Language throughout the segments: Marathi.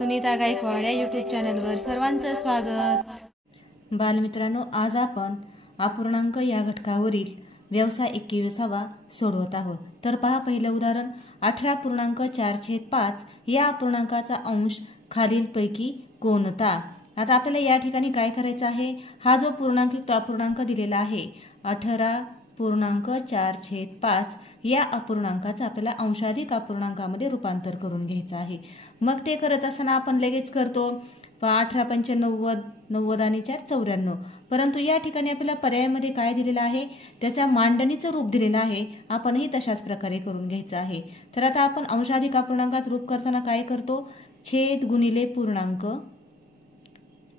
सुनीता गायकवाड या यूट्यूब चॅनलवर सर्वांचं स्वागत। बालमित्रांनो, आज आपण अपूर्णांक या घटकावरील व्यवसाय 21वा सोडवत आहोत। तर पहा, पहिलं उदाहरण 18.4/5 या अपूर्णांकाचा अंश खालीलपैकी कोणता। आता आपल्याला या ठिकाणी काय करायचं आहे, हा जो पूर्णांक अपूर्णांक दिलेला आहे 18.4/5 या अपूर्णांकाचा आपल्याला अंशाधिक अपूर्णांकामध्ये रूपांतर करून घ्यायचं आहे। मग ते करत असताना आपण लगेच करतो 18×5 = 90, 90 आणि 4 = 94। परंतु या ठिकाणी आपल्याला पर्यायामध्ये काय दिलेलं आहे, त्याच्या मांडणीचं रूप दिलेलं आहे, आपणही तशाच प्रकारे करून घ्यायचं आहे। तर आता आपण अंशाधिक अपूर्णांकात रूप करताना काय करतो, छेद गुणिले पूर्णांक,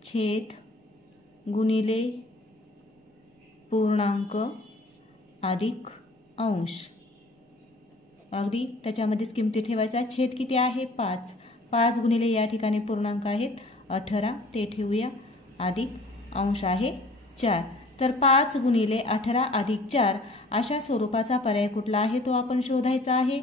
छेद गुणिले पूर्णांक अधिक अंश, अगदी त्याच्यामध्येच किमती ठेवायचा। छेद किती आहे 5, 5 गुणिले या ठिकाणी पूर्णांक आहेत 18 ते ठेवूया, अधिक अंश आहे 4। तर 5 गुणिले 18 अधिक 4 अशा स्वरूपाचा पर्याय कुठला आहे तो आपण शोधायचा आहे।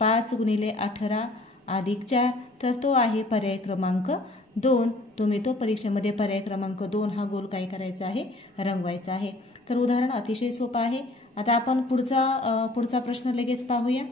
5 गुणिले 18 अधिक 4 तर तो आहे पर्याय क्रमांक 2। तुम्ही तो परीक्षेमध्ये पर्याय क्रमांक 2 हा गोल काय करायचा आहे, रंगवायचा आहे। तर उदाहरण अतिशय सोपं आहे। आता आपण पुढचा प्रश्न लगेच पाहूया।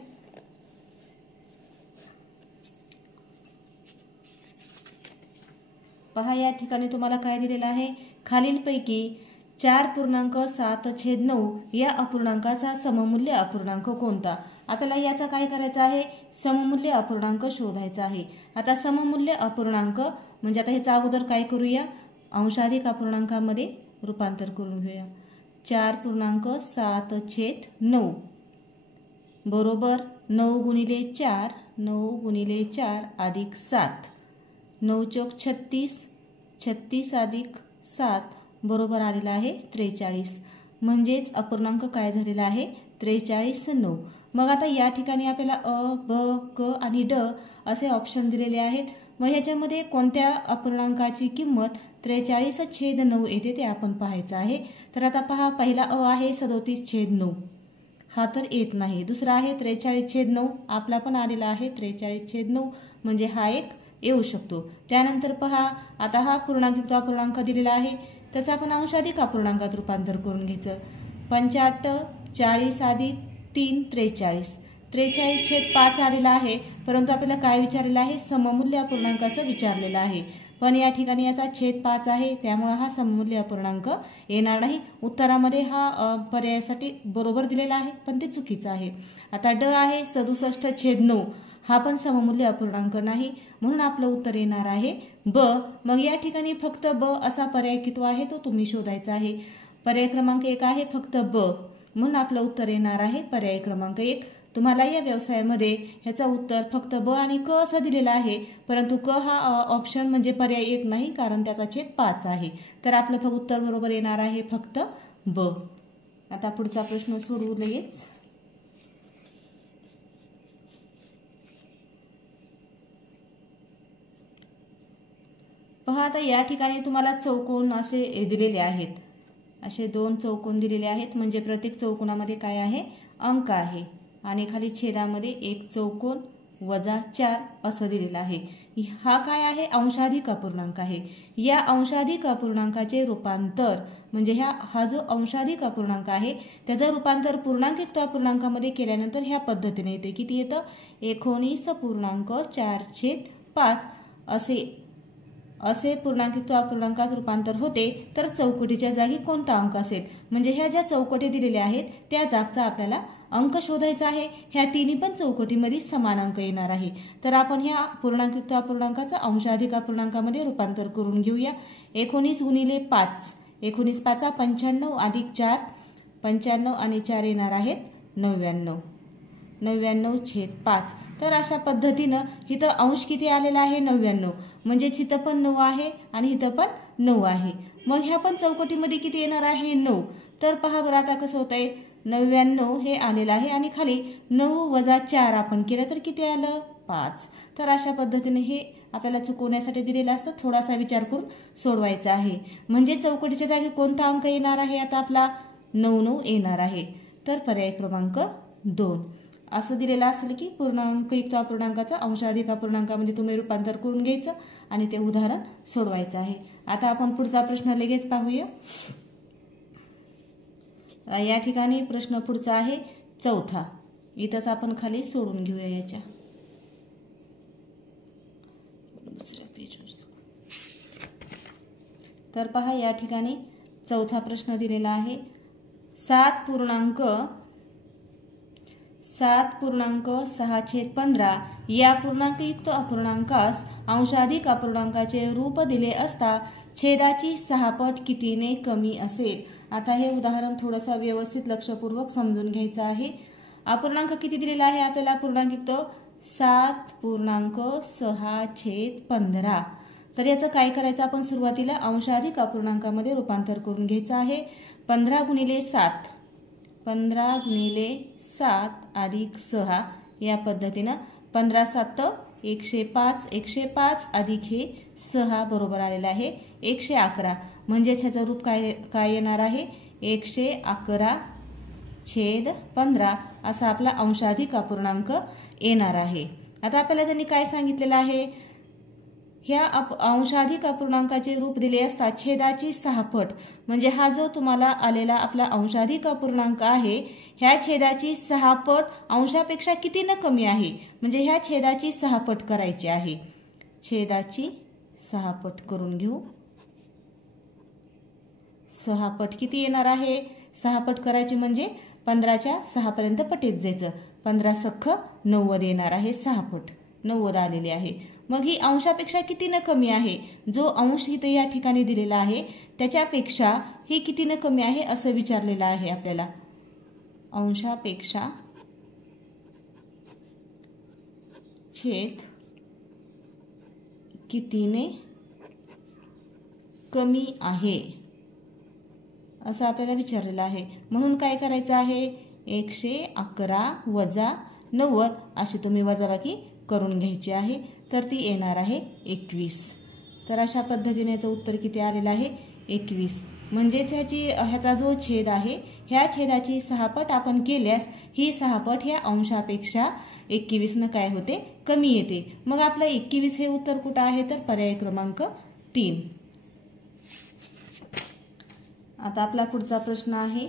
पहा, या ठिकाणी तुम्हाला काय दिलेलं आहे, खालीलपैकी 4.7/9 या अपूर्णांकाचा सममूल्य अपूर्णांक कोणता। आपल्याला याचा काय करायचा आहे, सममूल्य अपूर्णांक शोधायचा आहे। आता सममूल्य अपूर्णांक म्हणजे आता ह्याचा अगोदर काय करूया, अंशाधिक अपूर्णांकामध्ये रूपांतर करून घेऊया। 4.7/9 बरोबर 9 गुणिले 4, 9 गुणिले 4 अधिक 7, 9 चौक 36, 36 अधिक 7 बरोबर आलेला आहे 43। म्हणजेच अपूर्णांक काय झालेला आहे, 43/9। मग आता या ठिकाणी आपल्याला अ, ब, क आणि ड असे ऑप्शन दिलेले आहेत। मग ह्याच्यामध्ये कोणत्या अपूर्णांकाची किंमत 43/9 येते ते आपण पाहायचं आहे। तर आता पहा, पहिला अ आहे 37/9, हा तर येत नाही। दुसरा आहे 43/9, आपला पण आलेला आहे 43/9, म्हणजे हा एक येऊ शकतो। त्यानंतर पहा, आता हा पूर्णांक अपूर्णांक दिलेला आहे, त्याचा आपण अंशाधिक अपूर्णांकात रूपांतर करून घ्यायचं। 85, 40 अधिक 3 43, 43/5 आलेला आहे। परंतु आपल्याला काय विचारलेलं आहे, सममूल्य अपूर्णांकाचं विचारलेलं आहे। पण या ठिकाणी याचा छेद 5 आहे, त्यामुळे हा सममूल्य अपूर्णांक येणार नाही। उत्तरामध्ये हा पर्यायासाठी बरोबर दिलेला आहे, पण ते चुकीचं आहे। आता ड आहे 67/9, हा पण सममूल्य अपूर्णांक नाही, म्हणून आपलं उत्तर येणार आहे ब। मग या ठिकाणी फक्त ब असा पर्याय किती आहे तो तुम्ही शोधायचा आहे। पर्याय क्रमांक 1 आहे फक्त ब, म्हणून आपलं उत्तर येणार आहे पर्याय क्रमांक 1। तुम्हाला या व्यवसायामध्ये ह्याचा उत्तर फक्त ब आणि क असं दिलेला आहे, परंतु क हा ऑप्शन म्हणजे पर्याय येत नाही, कारण त्याचा छेद 5 आहे। तर आपलं उत्तर बरोबर येणार आहे फक्त ब। आता पुढचा प्रश्न सोडवू लगेच। पहा, आता या ठिकाणी तुम्हाला चौकोन असे दिलेले आहेत, असे 2 चौकोन दिलेले आहेत, म्हणजे प्रत्येक चौकोनामध्ये काय आहे, अंक आहे, आणि खाली छेदामध्ये एक चौकोन -4 असं दिलेलं आहे। हा काय आहे, अंशाधिक अपूर्णांक आहे। या अंशाधिक अपूर्णांकाचे रूपांतर म्हणजे हा जो अंशाधिक अपूर्णांक आहे त्याचं रूपांतर पूर्णांकित अपूर्णांकामध्ये केल्यानंतर ह्या पद्धतीने येते। किती येतं, 19.4/5 असे पूर्णांकित अपूर्णांकात रूपांतर होते। तर चौकटीच्या जागी कोणता अंक असेल, म्हणजे ह्या ज्या चौकटी दिलेल्या आहेत त्या जागचा आपल्याला अंक शोधायचा आहे। ह्या तिन्ही पण चौकटीमध्ये समान अंक येणार आहे। तर आपण ह्या पूर्णांकित अपूर्णांकाचं अंशाधिक अपूर्णांकामध्ये रूपांतर करून घेऊया। 19 गुणिले 5, 19 5 95 अधिक 4, 95 आणि 4 येणार आहेत 99, 99/5। तर अशा पद्धतीनं इथं अंश किती आलेला आहे, 99, म्हणजे इथं पण 9 आहे आणि इथं पण 9 आहे। मग ह्या पण चौकटीमध्ये किती येणार आहे, 9। तर पहा बरं, आता कसं होतंय, 99 हे आलेलं आहे आणि खाली 9 - 4 आपण केलं तर किती आलं, 5। तर अशा पद्धतीने हे आपल्याला चुकवण्यासाठी दिलेलं असतं, थोडासा विचार करून सोडवायचा आहे। म्हणजे चौकटीच्या जागी कोणता अंक येणार आहे, आता आपला 99 येणार आहे। तर पर्याय क्रमांक 2। असं दिलेलं असेल की पूर्णांकयुक्त अपूर्णांकाचं अंशाधिक अपूर्णांकामध्ये तुम्ही रूपांतर करून घ्यायचं आणि ते उदाहरण सोडवायचं आहे. आता आपण पुढचा प्रश्न लगेच पाहूया. या ठिकाणी प्रश्न पुढचा आहे चौथा. इथंच आपण खाली सोडून घेऊया याच्या दुसऱ्या पेजवर. तर पहा या ठिकाणी चौथा प्रश्न दिलेला आहे. 7.6/15 या पूर्णांकयुक्त अपूर्णांकास अंशाधिक अपूर्णांकाचे रूप दिले असता छेदाची 6 पट कितीने कमी असेल. आता हे उदाहरण थोडंसं व्यवस्थित लक्षपूर्वक समजून घ्यायचं आहे. अपूर्णांक किती दिलेला आहे आपल्याला? पूर्णांकयुक्त 7.6/15. तर याचं काय करायचं आपण? सुरुवातीला अंशाधिक अपूर्णांकामध्ये रूपांतर करून घ्यायचं आहे. 15 × 7 15 × 7 अधिक 6 या पद्धतीनं 15 × 7 105 105 अधिक हे 6 बरोबर आलेलं आहे 111. म्हणजेच ह्याचं रूप काय येणार आहे? 111/15 असा आपला अंशाधिक अपूर्णांक येणार आहे. आता आपल्याला त्यांनी काय सांगितलेलं आहे? ह्या अंशाधिक अपूर्णांकाचे रूप दिले असता छेदाची 6 पट, म्हणजे हा जो तुम्हाला आलेला आपला अंशाधिक अपूर्णांक आहे ह्या छेदाची 6 पट अंशापेक्षा किती न कमी आहे, म्हणजे ह्या छेदाची 6 पट करायची आहे. छेदाची 6 पट करून घेऊ. 6 पट किती येणार आहे? 6 पट करायची म्हणजे 15च्या 6 पर्यंत पटीत जायचं. 15 सख्ख 90 येणार आहे. 6 पट 90 आलेले आहे. मग ही अंशापेक्षा किती न कमी आहे? जो अंश इथे या ठिकाणी दिलेला आहे त्याच्यापेक्षा ही किती न कमी आहे असं विचारलेलं आहे आपल्याला. अंशापेक्षा छेद कितीने कमी आहे असं आपल्याला विचारलेलं आहे. म्हणून काय करायचं आहे? 111 वजा 90 अशी तुम्ही वजाबाकी करून घ्यायची आहे. तर ती येणार आहे 21. तर अशा पद्धतीने याचं उत्तर किती आलेलं आहे? 21. म्हणजेच ह्याचा जो छेद आहे ह्या छेदाची 6 पट आपण केल्यास ही 6 पट ह्या अंशापेक्षा 21 न काय होते? कमी येते. मग आपलं 21 हे उत्तर कुठं आहे? तर पर्याय क्रमांक 3. आता आपला पुढचा प्रश्न आहे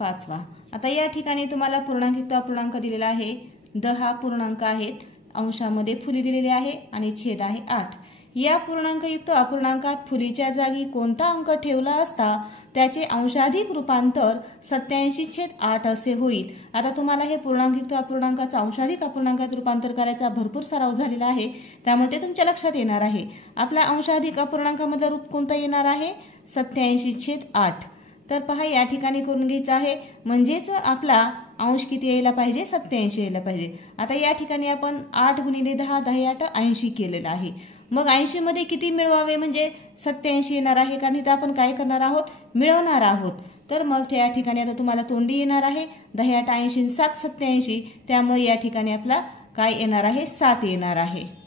5वा. आता या ठिकाणी तुम्हाला पूर्णांकयुक्त अपूर्णांक दिलेला आहे. 10 पूर्णांक आहेत. अंशामध्ये फुली दिलेली आहे आणि छेद आहे 8. या पूर्णांकयुक्त अपूर्णांकात फुलीच्या जागी कोणता अंक ठेवला असता त्याचे अंशाधिक रूपांतर 87/8 असे होईल. आता तुम्हाला हे पूर्णांकयुक्त अपूर्णांकाचा अंशाधिक अपूर्णांकात रूपांतर करायचा भरपूर सराव झालेला आहे, त्यामुळे ते तुमच्या लक्षात येणार आहे. आपला अंशाधिक अपूर्णांकामधलं रूप कोणतं येणार आहे? 87/8. तर पहा या ठिकाणी करून घ्यायचं आहे. म्हणजेच आपला अंश किती यायला पाहिजे? 87 यायला पाहिजे. आता या ठिकाणी आपण 8 × 10 10 8 80 केलेलं आहे. मग 80 मध्ये किती मिळवावे? म्हणजे 87 येणार आहे, कारण इथं आपण काय करणार आहोत? मिळवणार आहोत. तर मग या ठिकाणी आता तुम्हाला तोंडी येणार आहे 10 8 80 7 87. त्यामुळे या ठिकाणी आपला काय येणार आहे? 7 येणार आहे.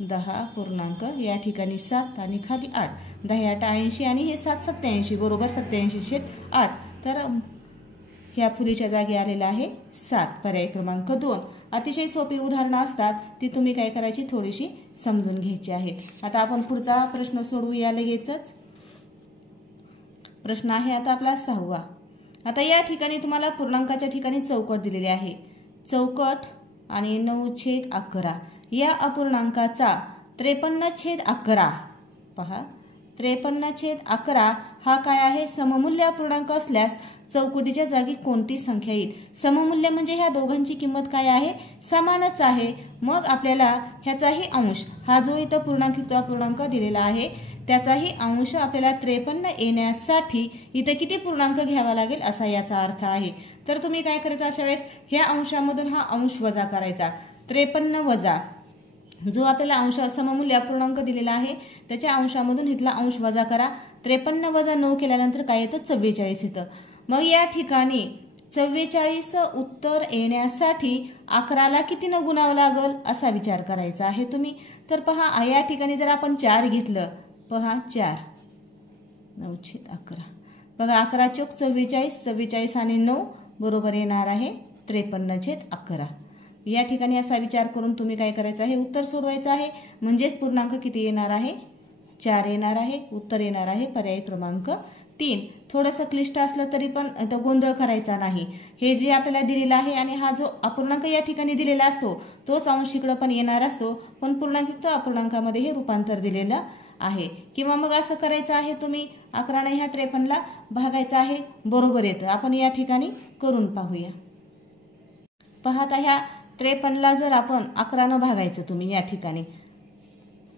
10 पूर्णांक या ठिकाणी 7 आणि खाली 8. 10 8 80 आणि हे 7 87 बरोबर 87/8. तर ह्या फुलीच्या जागी आलेला आहे 7. पर्याय क्रमांक 2. अतिशय सोपी उदाहरणं असतात, ती तुम्ही काय करायची? थोडीशी समजून घ्यायची आहे. आता आपण पुढचा प्रश्न सोडवूया लगेचच. प्रश्न आहे आता आपला 6वा. आता या ठिकाणी तुम्हाला पूर्णांकाच्या ठिकाणी चौकट दिलेली आहे. चौकट आणि 9/11 या अपूर्णांकाचा 53/11. पहा 53/11 हा काय आहे? सममूल्य अपूर्णांक असल्यास चौकटीच्या जागी कोणती संख्या येईल? सममूल्य म्हणजे ह्या दोघांची किंमत काय आहे? समानच आहे. मग आपल्याला ह्याचाही अंश, हा जो इथं पूर्णांकयुक्त अपूर्णांक दिलेला आहे त्याचाही अंश आपल्याला 53 येण्यासाठी इथं किती पूर्णांक घ्यावा लागेल असा याचा अर्थ आहे. तर तुम्ही काय करायचं? अशा वेळेस ह्या अंशामधून हा अंश वजा करायचा. 53 वजा जो आपल्याला अंश सममूल्य अपूर्णांक दिलेला आहे त्याच्या अंशामधून इथला अंश वजा करा. 53 वजा 9 केल्यानंतर काय येतं? 44 येतं. मग या ठिकाणी 44 उत्तर येण्यासाठी 11ला किती न गुणावं लागल असा विचार करायचा आहे तुम्ही. तर पहा या ठिकाणी जर आपण 4 घेतलं, पहा 4 9/11. बघा 11 × 44 44 आणि 9 बरोबर येणार आहे 53/11. या ठिकाणी असा विचार करून तुम्ही काय करायचं आहे, उत्तर सोडवायचं आहे. म्हणजेच पूर्णांक किती येणार आहे, 4 येणार आहे. उत्तर येणार आहे पर्याय क्रमांक 3. थोडंसं क्लिष्ट असलं तरी पण गोंधळ करायचा नाही. हे जे आपल्याला दिलेलं आहे आणि हा जो अपूर्णांक या ठिकाणी दिलेला असतो तोच अंश इकडं पण येणार असतो, पण पूर्णांकयुक्त अपूर्णांकामध्ये हे रूपांतर दिलेलं आहे. किंवा मग असं करायचं आहे, तुम्ही 11 ने ह्या 53ला भागायचं आहे, बरोबर येतं. आपण या ठिकाणी करून पाहूया. पाहता ह्या 53ला जर आपण 11 भागायचं तुम्ही या ठिकाणी,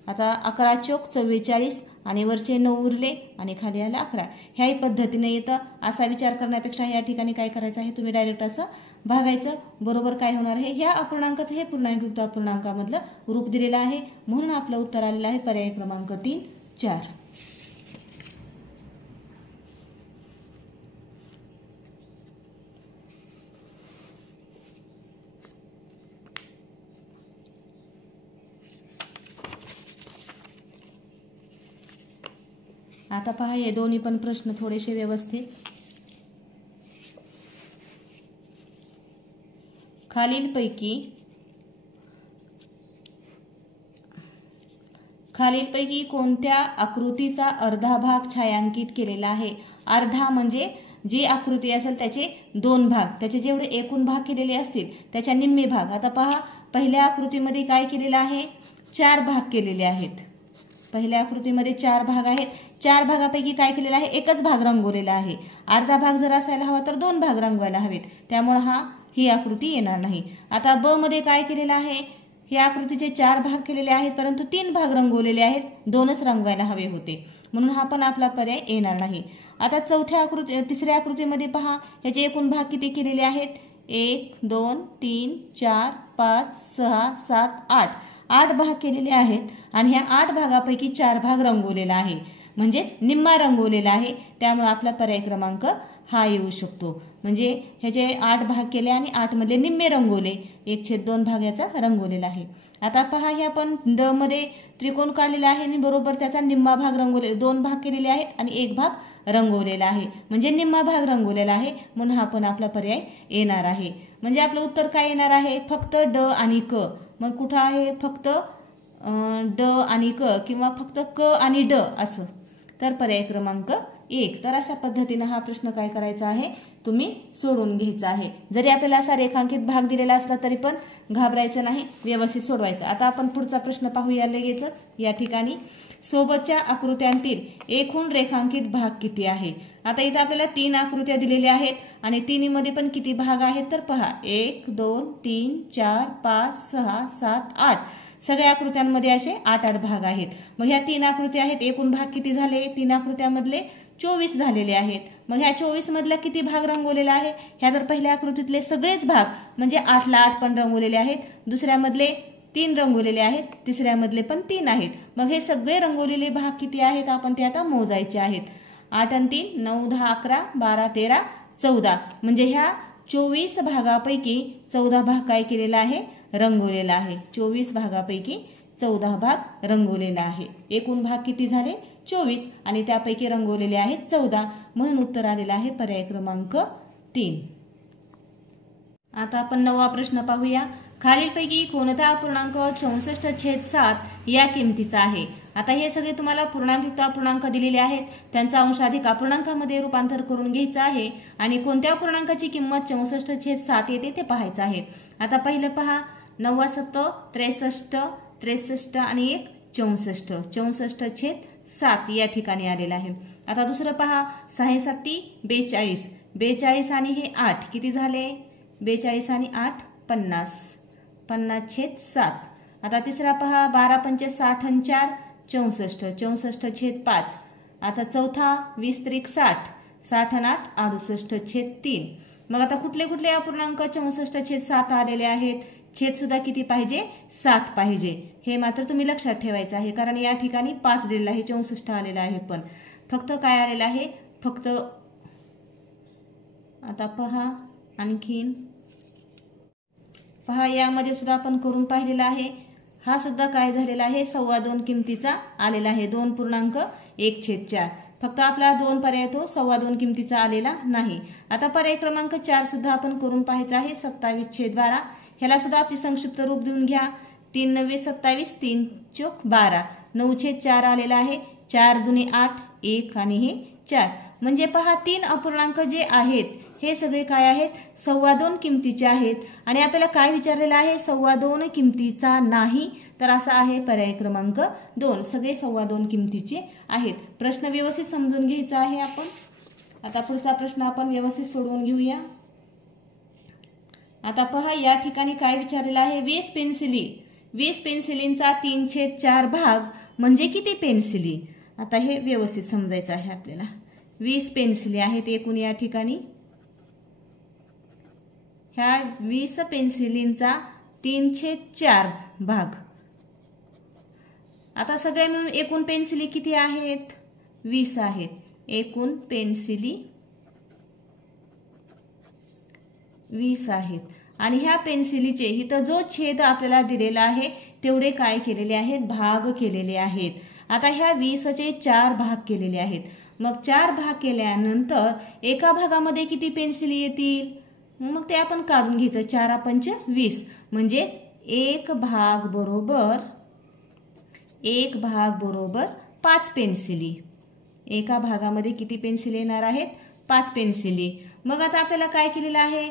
आता 11 चोक 44 आणि वरचे 9 उरले आणि खाली आलं 11. ह्याही पद्धतीने येतं. असा विचार करण्यापेक्षा या ठिकाणी काय करायचं आहे, तुम्ही डायरेक्ट असं भागायचं. बरोबर काय होणार आहे, ह्या अपूर्णांकाचं हे पूर्णांकयुक्त अपूर्णांकामधलं रूप दिलेलं आहे. म्हणून आपलं उत्तर आलेलं आहे पर्याय क्रमांक 3, 4. आता पहा हे दोन्ही पण प्रश्न थोडेसे व्यवस्थित. खालीलपैकी कोणत्या आकृतीचा अर्धा भाग छायांकित केलेला आहे. अर्धा म्हणजे जी आकृती असेल त्याचे 2 भाग, त्याचे जेवढे एकूण भाग केलेले असतील त्याच्या निम्मे भाग. आता पहा पहिल्या आकृतीमध्ये काय केलेलं आहे, 4 भाग केलेले आहेत. पहिल्या आकृतीमध्ये 4 भाग आहेत. 4 भागापैकी काय केलेलं आहे, एकच भाग रंगवलेला आहे. अर्धा भाग जर असायला हवा तर 2 भाग रंगवायला हवेत, त्यामुळे ही आकृती येणार नाही. आता ब मध्ये काय केलेलं आहे, या आकृतीचे 4 भाग केलेले आहेत परंतु 3 भाग रंगवलेले आहेत, 2च रंगवायला हवे होते, म्हणून हा पण आपला पर्याय येणार नाही. आता तिसऱ्या आकृतीमध्ये पहा याचे एकूण भाग किती केलेले आहेत, 1 2 3 4 5 6 7 8 8 भाग केलेले आहेत आणि ह्या 8 भागापैकी 4 भाग रंगवलेला आहे, म्हणजेच निम्मा रंगवलेला आहे. त्यामुळे आपला पर्याय क्रमांक हा येऊ शकतो. म्हणजे ह्याचे 8 भाग केले आणि 8 मधले निम्मे रंगवले, 1/2 भाग याचा रंगवलेला आहे. आता पहा हे आपण ड मध्ये त्रिकोण काढलेला आहे आणि बरोबर त्याचा निम्मा भाग रंगवले, 2 भाग केलेले आहेत आणि 1 भाग रंगवलेला आहे, म्हणजे निम्मा भाग रंगवलेला आहे, म्हणून हा पण आपला पर्याय येणार आहे. म्हणजे आपलं उत्तर काय येणार आहे, फक्त ड आणि क. मग कुठं आहे फक्त ड आणि क किंवा फक्त क आणि ड असं, तर पर्याय क्रमांक 1. तर अशा पद्धतीने हा प्रश्न काय करायचा आहे, तुम्ही सोडून घ्यायचा आहे. जरी आपल्याला असा रेखांकित भाग दिलेला असला तरी पण घाबरायचं नाही, व्यवस्थित सोडवायचं. आता आपण पुढचा प्रश्न पाहूया लगेचच. या ठिकाणी सोबतच्या आकृत्यांतील एकूण रेखांकित भाग किती आहे. आता इथं आपल्याला 3 आकृत्या दिलेल्या आहेत आणि तिन्हीमध्ये पण किती भाग आहेत तर पहा 1 2 3 4 5 6 7 8. सगळ्या आकृत्यांमध्ये असे 8-8 भाग आहेत. मग ह्या 3 आकृत्या आहेत, एकूण भाग किती झाले, 3 आकृत्यामधले 24 झालेले आहेत. मग ह्या 24 मधला किती भाग रंगवलेला आहे, ह्या तर पहिल्या आकृतीतले सगळेच भाग म्हणजे 8ला 8 पण रंगवलेले आहेत, दुसऱ्यामधले 3 रंगवलेले आहेत, तिसऱ्यामधले पण 3 आहेत. मग हे सगळे रंगवलेले भाग किती आहेत, आपण ते आता मोजायचे आहेत. 8 आणि 3 9 10 11 12 13 14. म्हणजे ह्या 24 भागापैकी 14 भाग काय केलेला आहे, रंगवलेला आहे. 24 भागापैकी 14 भाग रंगवलेला आहे. एकूण भाग किती झाले, 24 आणि त्यापैकी रंगवलेले आहेत 14, म्हणून उत्तर आलेला आहे पर्याय क्रमांक 3. आता आपण 9वा प्रश्न पाहूया. खालीलपैकी कोणता अपूर्णांक 64/7 या किमतीचा आहे. आता हे सगळे तुम्हाला पूर्णांकयुक्त अपूर्णांक दिलेले आहेत, त्यांचा अंश अधिक अपूर्णांकामध्ये रूपांतर करून घ्यायचं आहे आणि कोणत्या अपूर्णांकाची किंमत 64/7 येते ते पाहायचं आहे. आता पहिलं पहा 9 7 63 63 आणि 1 64 64/7 या ठिकाणी आलेला आहे. आता दुसरं पहा 6 7 42 42 आणि हे 8 किती झाले, 42 आणि 8 50 50/7. आता तिसरा पहा 12 5 60 आणि 4 64 64/5. आता चौथा 20 3 60 60 आणि 8 68/3. मग आता कुठले कुठले अपूर्णांक 64/7 आलेले आहेत, छेद सुद्धा किती पाहिजे, 7 पाहिजे. हे मात्र तुम्ही लक्षात ठेवायचं आहे, कारण या ठिकाणी 5 दिलेला आहे, 64 आलेला आहे, पण फक्त काय आलेला आहे, फक्त आता पहा आणखीन पहा यामध्ये सुद्धा आपण करून पाहिलेला आहे. हा सुद्धा काय झालेला आहे, 2.25 किमतीचा आलेला आहे, 2.1 1/4 फक्त आपला 2 पर्याय तो 2.25 किमतीचा आलेला नाही। आता पर्याय क्रमांक 4 सुद्धा आपण करून पाहायचा आहे 27/12 ह्याला सुद्धा अतिसंक्षिप्त रूप देऊन घ्या 3 9 27 3 चौक 12 9/4 आलेला आहे 4 दुने 8 1 आणि हे 4 म्हणजे पहा 3 अपूर्णांक जे आहेत हे सगळे काय आहेत 2.25 किमतीचे आहेत आणि आपल्याला काय विचारलेलं आहे 2.25 किमतीचा नाही तर असा आहे पर्याय क्रमांक 2 सगळे 2.25 किमतीचे आहेत। प्रश्न व्यवस्थित समजून घ्यायचा आहे आपण। आता पुढचा प्रश्न आपण व्यवस्थित सोडवून घेऊया। आता पहा या ठिकाणी काय विचारलेलं आहे 20 पेन्सिलींचा 3/4 भाग म्हणजे किती पेन्सिली। आता हे व्यवस्थित समजायचं आहे आपल्याला। 20 पेन्सिली आहेत एकूण या ठिकाणी ह्या 20 पेन्सिलींचा 3/4 भाग। आता सगळे मिळून एकूण पेन्सिली किती आहेत 20 आहेत एकूण पेन्सिली 20 आहेत आणि ह्या पेन्सिलीचे इथं जो छेद आपल्याला दिलेला आहे तेवढे काय केलेले आहेत भाग केलेले आहेत। आता ह्या 20चे 4 भाग केलेले आहेत मग 4 भाग केल्यानंतर एका भागामध्ये किती पेन्सिली येतील मग ते आपण काढून घ्यायचं 4 5 20 म्हणजे एक भाग बरोबर 5 पेन्सिली। एका भागामध्ये किती पेन्सिली येणार आहेत 5 पेन्सिली। मग आता आपल्याला काय केलेलं आहे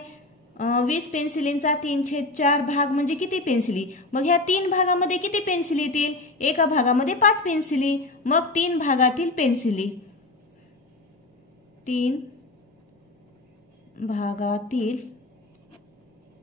20 पेन्सिलींचा 3/4 भाग म्हणजे किती पेन्सिली मग ह्या 3 भागामध्ये किती पेन्सिली येतील एका भागामध्ये 5 पेन्सिली मग 3 भागातील पेन्सिली 3 भागातील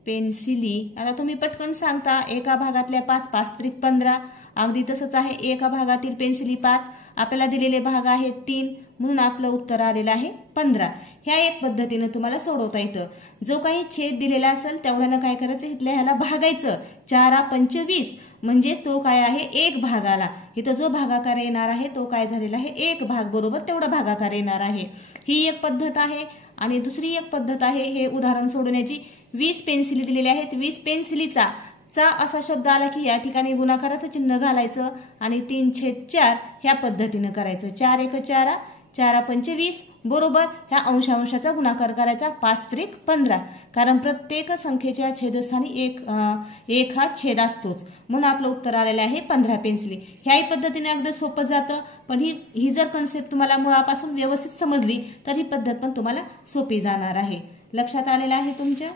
पेन्सिली आता तुम्ही पटकन सांगता एका भागातल्या 5 5 त्रिक 15 अगदी तसंच आहे एका भागातील पेन्सिली 5 आपल्याला दिलेले भाग आहेत 3 म्हणून आपलं उत्तर आलेलं आहे 15। ह्या एक पद्धतीने तुम्हाला सोडवता येतं जो काही छेद दिलेला असेल तेवढ्यानं काय करायचं इथल्या ह्याला भागायचं 4 5 20 म्हणजे तो काय आहे एक भागाला इथं जो भागाकार येणार आहे तो काय झालेला आहे एक भाग बरोबर तेवढा भागाकार येणार आहे। ही एक पद्धत आहे आणि दुसरी एक पद्धत आहे हे उदाहरण सोडवण्याची 20 पेन्सिली दिलेली आहेत 20 पेन्सिलीचा असा शब्द आला की या ठिकाणी गुणाकाराचं चिन्ह घालायचं आणि 3/4 ह्या पद्धतीने करायचं 4 1 4 4 5 20 बरोबर ह्या अंशांशाचा गुणाकार करायचा 5 त्रिक 15 कारण प्रत्येक संख्येच्या छेदस्थानी एक हा छेद असतोच म्हणून आपलं उत्तर आलेलं आहे 15 पेन्सिली। ह्याही पद्धतीने अगदी सोपं जातं पण ही जर कन्सेप्ट तुम्हाला मुळापासून व्यवस्थित समजली तर ही पद्धत पण तुम्हाला सोपी जाणार आहे। लक्षात आलेलं आहे तुमच्या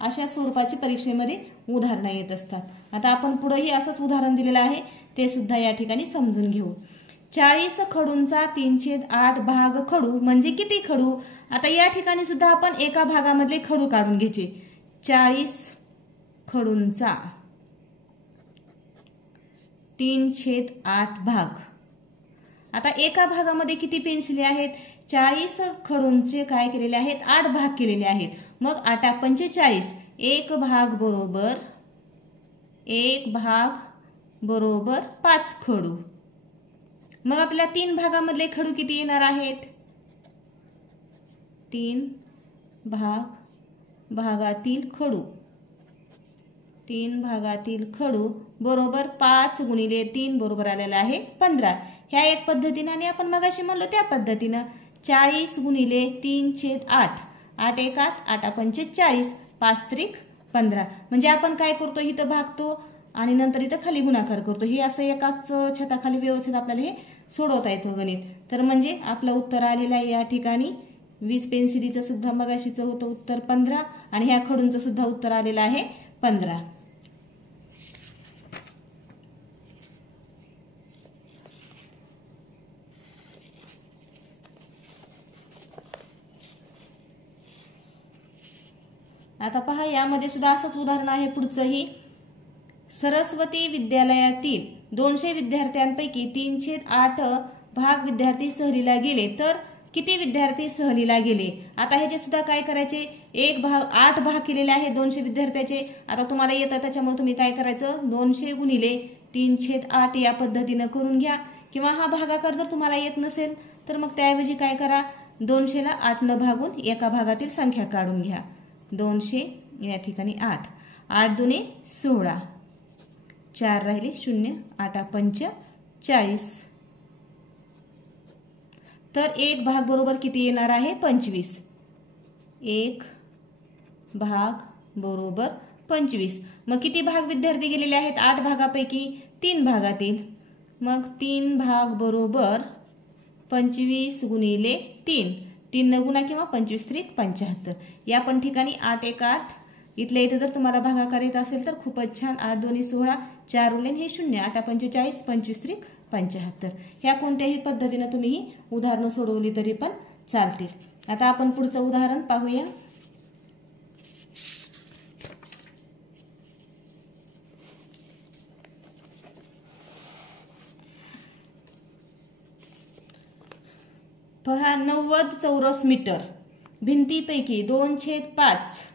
अशा स्वरूपाची परीक्षेमध्ये उदाहरणं येत असतात। आता आपण पुढेही असंच उदाहरण दिलेलं आहे ते सुद्धा या ठिकाणी समजून घेऊ 40 खडूंचा 3/8 भाग खडू म्हणजे किती खडू। आता या ठिकाणी सुद्धा आपण एका भागामधले खडू काढून घ्यायचे 40 खडूंचा 3/8 भाग। आता एका भागामध्ये किती पेन्सिली आहेत 40 खडूंचे काय केलेले आहेत 8 भाग केलेले आहेत मग 8 5 40 एक भाग बरोबर 5 खडू। मग आपल्याला 3 भागामधले खडू किती येणार आहेत 3 भागातील खडू बरोबर 5 गुणिले 3 बरोबर आलेला आहे 15। ह्या एक पद्धतीने आणि आपण मगाशी म्हणलो त्या पद्धतीने 40 गुणिले 3/8 8 1 8 8 5 40 5 त्रिक 15 म्हणजे आपण काय करतो इथं भागतो आणि नंतर इथं खाली गुणाकार करतो हे असं एकाच छताखाली व्यवस्थित आपल्याला हे सोडवता येतं गणित। तर म्हणजे आपलं उत्तर आलेलं आहे या ठिकाणी 20 पेन्सिलीचं सुद्धा मगाशीचं होतं उत्तर 15 आणि ह्या खडूंचं सुद्धा उत्तर आलेलं आहे 15। आता पहा यामध्ये सुद्धा असंच उदाहरण आहे पुढचंही सरस्वती विद्यालयातील 200 विद्यार्थ्यांपैकी 3/8 भाग विद्यार्थी सहलीला गेले तर किती विद्यार्थी सहलीला गेले। आता ह्याचे सुद्धा काय करायचे 8 भाग केलेले आहेत 200 विद्यार्थ्याचे। आता तुम्हाला येतं त्याच्यामुळे तुम्ही काय करायचं 200 गुणिले 3/8 या पद्धतीने करून घ्या किंवा हा भागाकार जर तुम्हाला येत नसेल तर मग त्याऐवजी काय करा 200 ला 8 न भागून एका भागातील संख्या काढून घ्या 200 या ठिकाणी 8 8 दुने 16 4 राहिले 0 8 5 40 तर 1 भाग बरोबर किती येणार आहे 25. 1 भाग बरोबर 25. मग किती भाग विद्यार्थी गेलेले आहेत 8 भागापैकी 3 भागातील. मग 3 भाग बरोबर 25 गुणिले 3. 3 न गुणा किंवा 25 त्रिक 75. या पण ठिकाणी 8 1 8. इथल्या इथे जर तुम्हाला भागाकार येत असेल तर खूपच छान. 8 2 16, 4 उरले हे 0. 8 45, 25 त्रिक 75. ह्या कोणत्याही पद्धतीने तुम्ही ही उदाहरणं सोडवली तरी पण चालतील. आता आपण पुढचं उदाहरण पाहूया. पहा 90 चौरस मीटर भिंतीपैकी 2/5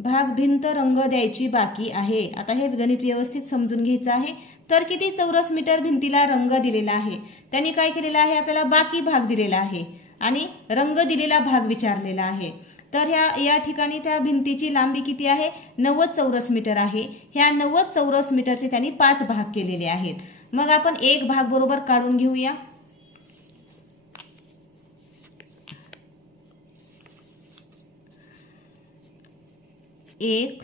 भाग भिंत रंग द्यायची बाकी आहे. आता हे गणित व्यवस्थित समजून घ्यायचं आहे. तर किती चौरस मीटर भिंतीला रंग दिलेला आहे. त्यांनी काय केलेलं आहे आपल्याला बाकी भाग दिलेला आहे आणि रंग दिलेला भाग विचारलेला आहे. तर या ठिकाणी त्या भिंतीची लांबी किती आहे 90 चौरस मीटर आहे. ह्या 90 चौरस मीटरचे त्यांनी 5 भाग केलेले आहेत. मग आपण 1 भाग बरोबर काढून घेऊया. एक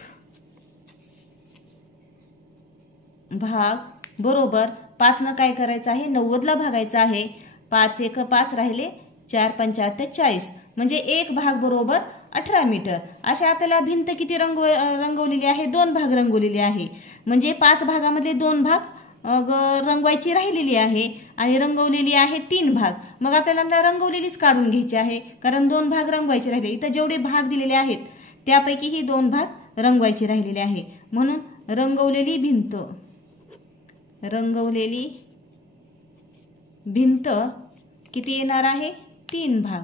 भाग बरोबर 5 न काय करायचं आहे 90 ला भागायचं आहे. 5 1 5 राहिले 4 5 8 40 म्हणजे 1 भाग बरोबर 18 मीटर. अशा आपल्याला भिंत किती रंगवलेली आहे 2 भाग रंगवलेले आहे. म्हणजे 5 भागामध्ये 2 भाग रंगवायची राहिलेली आहे आणि रंगवलेली आहे 3 भाग. मग आपल्याला रंगवलेलीच काढून घ्यायची आहे कारण 2 भाग रंगवायचे राहिले. इथं जेवढे भाग दिलेले आहेत त्यापैकी ही 2 भाग रंगवायचे राहिलेले आहे. म्हणून रंगवलेली भिंत किती येणार आहे 3 भाग.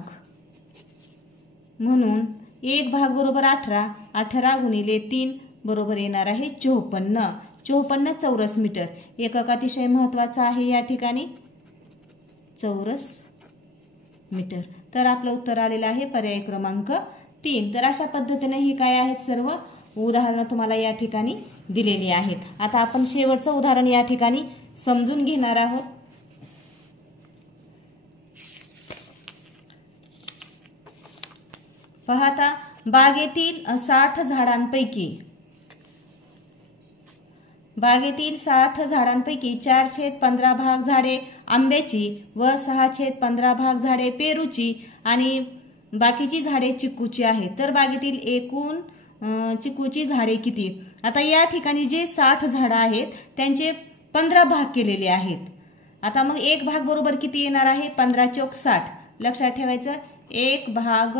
म्हणून 1 भाग बरोबर 18. 18 गुणिले 3 बरोबर येणार आहे 54. 54 चौरस मीटर. एकक अतिशय महत्वाचा आहे या ठिकाणी चौरस मीटर. तर आपलं उत्तर आलेलं आहे पर्याय क्रमांक 3. तर अशा पद्धतीने ही काय आहेत सर्व उदाहरणं तुम्हाला या ठिकाणी दिलेली आहेत. आता आपण शेवटचं उदाहरण या ठिकाणी समजून घेणार आहोत. पाहता बागेतील 60 झाडांपैकी 4/15 भाग झाडे आंब्याची व 6/15 भाग झाडे पेरूची आणि बाकीची झाडे चिकूची आहेत. तर बागेतील एकूण चिकूची झाडे किती. आता या ठिकाणी जे 60 झाडं आहेत त्यांचे 15 भाग केलेले आहेत. आता मग 1 भाग बरोबर किती येणार आहे 15 चौक 60. लक्षात ठेवायचं 1 भाग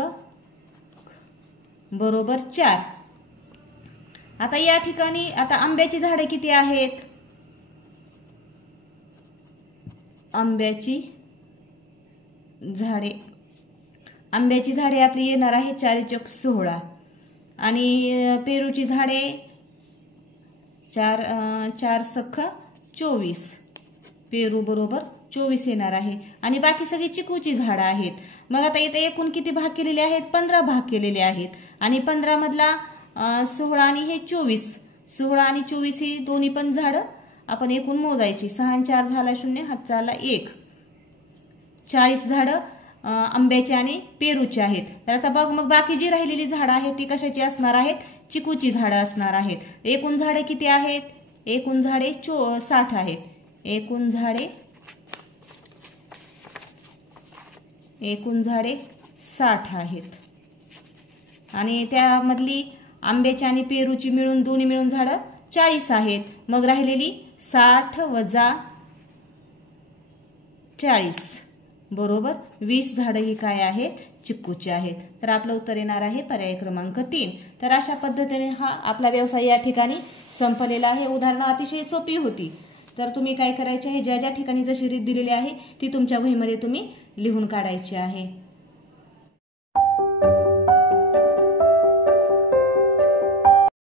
बरोबर 4. आता या ठिकाणी आता आंब्याची झाडे किती आहेत. आंब्याची झाडे आपली येणार आहे 4 चौक 16 आणि पेरूची झाडे 4 सख 24. पेरू बरोबर 24 येणार आहे आणि बाकी सगळी चिकूची झाडं आहेत. मग आता इथे एकूण किती भाग केलेले आहेत 15 भाग केलेले आहेत आणि 15 मधला 16 आणि हे 24. 16 आणि 24 ही दोन्ही पण झाडं आपण एकूण मोजायची. 6 आणि 4 झाला 0 हातचा आला 1. 40 झाडं आंब्याची आणि पेरूची आहेत. तर आता बघ मग बाकी जी राहिलेली झाडं आहेत ती कशाची असणार आहेत चिकूची झाडं असणार आहेत. एकूण झाडे किती आहेत एकूण झाडे 60 आहेत. एकूण झाडे 60 आहेत आणि त्यामधली आंब्याची आणि पेरूची मिळून दोन्ही मिळून झाडं 40 आहेत. मग राहिलेली 60 वजा 40 बरोबर 20 झाडं ही काय आहेत चिक्कूची आहेत. तर आपलं उत्तर येणार आहे पर्याय क्रमांक 3. तर अशा पद्धतीने हा आपला व्यवसाय या ठिकाणी संपलेला आहे. उदाहरणं अतिशय सोपी होती. तर तुम्ही काय करायचे आहे ज्या ज्या ठिकाणी जशी रीत दिलेली आहे ती तुमच्या वहीमध्ये तुम्ही लिहून काढायची आहे.